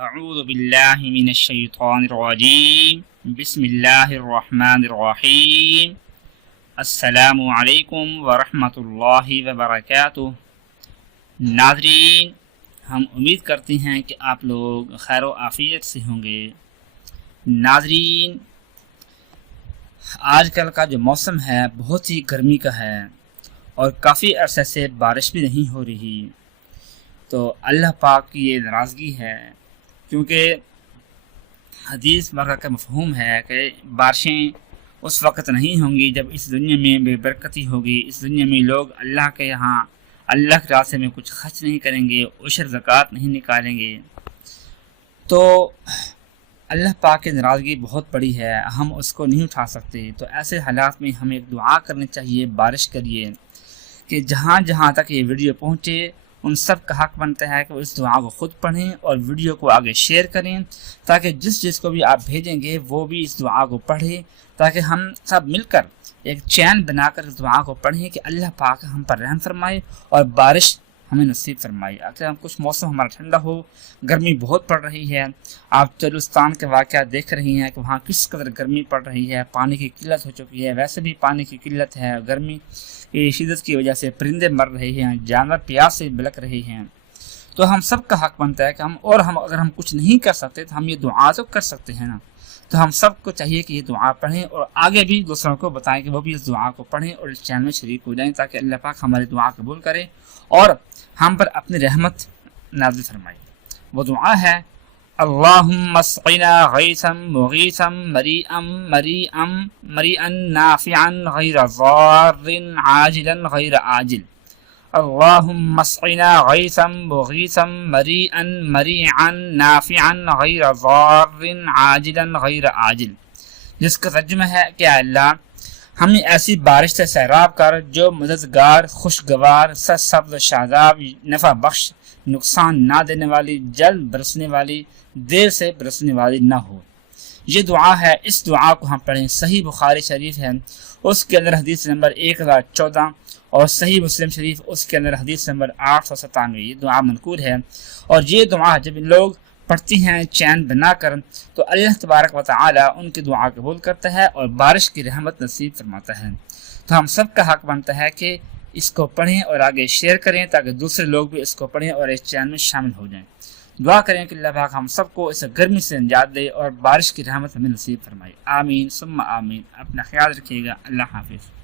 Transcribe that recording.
اعوذ باللہ من الشیطان الرجیم بسم اللہ الرحمن الرحیم السلام علیکم ورحمۃ اللہ وبرکاتہ۔ ناظرین، ہم امید کرتے ہیں کہ آپ لوگ خیر و عافیت سے ہوں گے۔ ناظرین، آج کل کا جو موسم ہے بہت ہی گرمی کا ہے اور کافی عرصے سے بارش بھی نہیں ہو رہی، تو اللہ پاک کی یہ ناراضگی ہے، کیونکہ حدیث مبارکہ کا مفہوم ہے کہ بارشیں اس وقت نہیں ہوں گی جب اس دنیا میں بے برکتی ہوگی، اس دنیا میں لوگ اللہ کے یہاں اللہ کے راستے میں کچھ خرچ نہیں کریں گے، عشر زکوٰۃ نہیں نکالیں گے۔ تو اللہ پاک کی ناراضگی بہت بڑی ہے، ہم اس کو نہیں اٹھا سکتے۔ تو ایسے حالات میں ہمیں ایک دعا کرنی چاہیے بارش کے لیے، کہ جہاں جہاں تک یہ ویڈیو پہنچے ان سب کا حق بنتا ہے کہ وہ اس دعا کو خود پڑھیں اور ویڈیو کو آگے شیئر کریں، تاکہ جس کو بھی آپ بھیجیں گے وہ بھی اس دعا کو پڑھے، تاکہ ہم سب مل کر ایک چین بنا کر اس دعا کو پڑھیں کہ اللہ پاک ہم پر رحم فرمائے اور بارش ہمیں نصیب فرمائے۔ اگر ہم کچھ موسم ہمارا ٹھنڈا ہو، گرمی بہت پڑ رہی ہے، آپ چلوستان کے واقعات دیکھ رہی ہیں کہ وہاں کس قدر گرمی پڑ رہی ہے، پانی کی قلت ہو چکی ہے، ویسے بھی پانی کی قلت ہے، گرمی کی شدت کی وجہ سے پرندے مر رہے ہیں، جانور پیاس سے بلک رہے ہیں۔ تو ہم سب کا حق بنتا ہے کہ اگر ہم کچھ نہیں کر سکتے تو ہم یہ دعا تو کر سکتے ہیں نا۔ تو ہم سب کو چاہیے کہ یہ دعا پڑھیں اور آگے بھی دوسروں کو بتائیں کہ وہ بھی اس دعا کو پڑھیں اور اس چینل میں شریک ہو جائیں، تاکہ اللہ پاک ہماری دعا قبول کرے اور ہم پر اپنی رحمت نازل فرمائے۔ وہ دعا ہے: اللہم اسقنا غیثا مغیثا مریئا مریئا مریئا نافعا غیر ضار عاجلا غیر آجل۔ اللہم اسقنا غیثا مغیثا مریئا مریعا نافعا غیر ضار عاجلا غیر آجل، جس کا ترجمہ ہے کہ اے اللہ ہمیں ایسی بارش سے سیراب کر جو مددگار، خوشگوار، سرسبز و شاداب، نفع بخش، نقصان نہ دینے والی، جلد برسنے والی، دیر سے برسنے والی نہ ہو۔ یہ دعا ہے، اس دعا کو ہم پڑھیں۔ صحیح بخاری شریف ہے، اس کے اندر حدیث نمبر 1014 اور صحیح مسلم شریف اس کے اندر حدیث نمبر 897، یہ دعا منقول ہے۔ اور یہ دعا جب لوگ پڑھتی ہیں چین بنا کر تو اللہ تبارک و تعالی ان کی دعا قبول کرتا ہے اور بارش کی رحمت نصیب فرماتا ہے۔ تو ہم سب کا حق بنتا ہے کہ اس کو پڑھیں اور آگے شیئر کریں، تاکہ دوسرے لوگ بھی اس کو پڑھیں اور اس چین میں شامل ہو جائیں۔ دعا کریں کہ اللہ پاک ہم سب کو اس گرمی سے نجات دے اور بارش کی رحمت ہمیں نصیب فرمائے۔ آمین ثم آمین۔ اپنا خیال رکھیے گا۔ اللہ حافظ۔